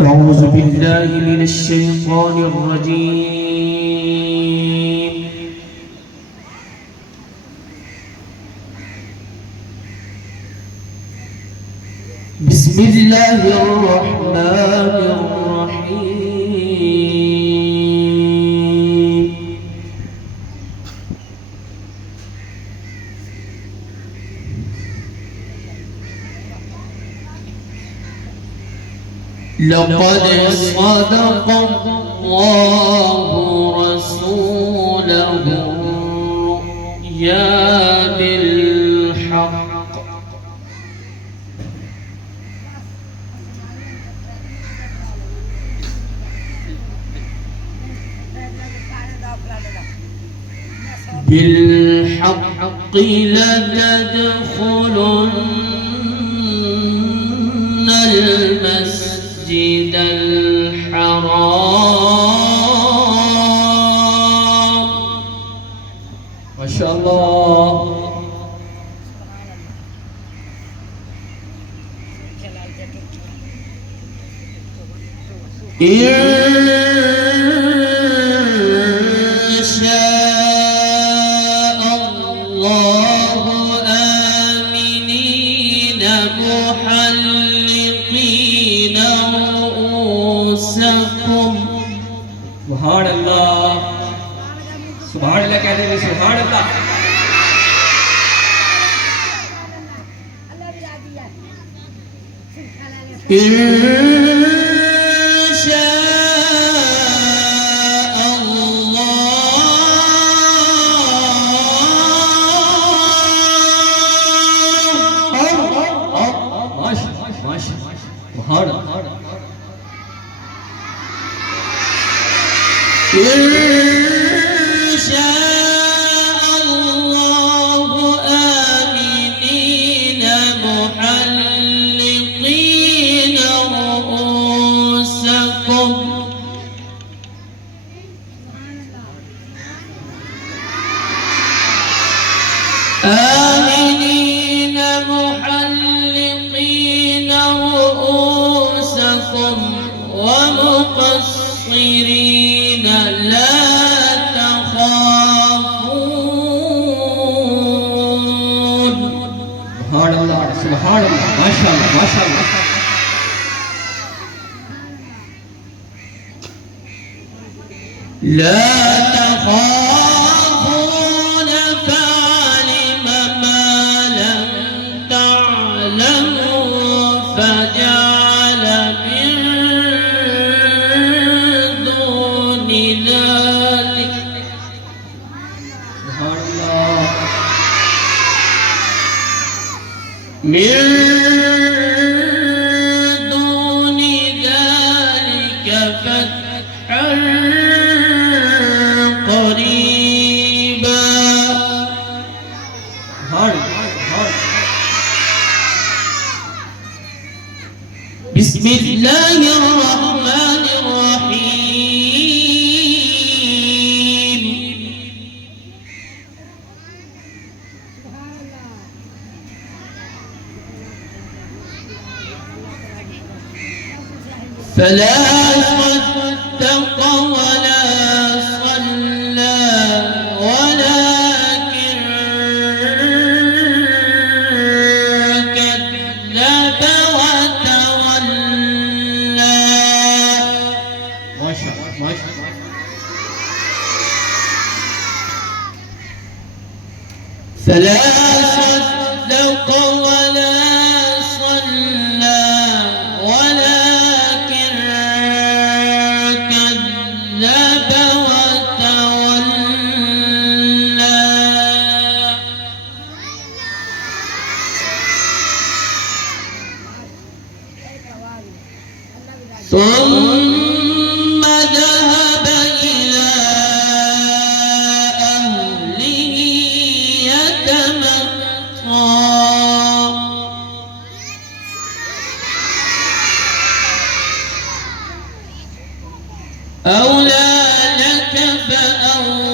أعوذ بالله من الشيطان الرجيم. بسم الله الرحمن الرحيم. لقد صدق الله رسوله الرؤيا بالحق لتدخلن المسجد الحرام. ما شاء الله. إن شاء الله آمنين محلقين رؤوسكم. سبحان الله سبحان الله कहते हैं سبحان الله. إن شاء الله آمنين محلقين رؤوسكم. آمنين محلقين رؤوسكم ومقصرين لا تخافون. سبحان الله سبحان الله ما شاء الله ما شاء الله. لا تخافون فعلم ما لم تعلموا فجعل من دون ذلك. سبحان الله. من دون ذلك فتحا قريبا. بسم الله الرحمن الرحيم. فلا صدق ولا صلى ولكن كذب وتولى. ما شاء الله ما شاء الله. فلا صدق ولا صلى ولكن كذب وتولى. ثم ذهب إلى أهله يتمطى. أولى لك فأولى.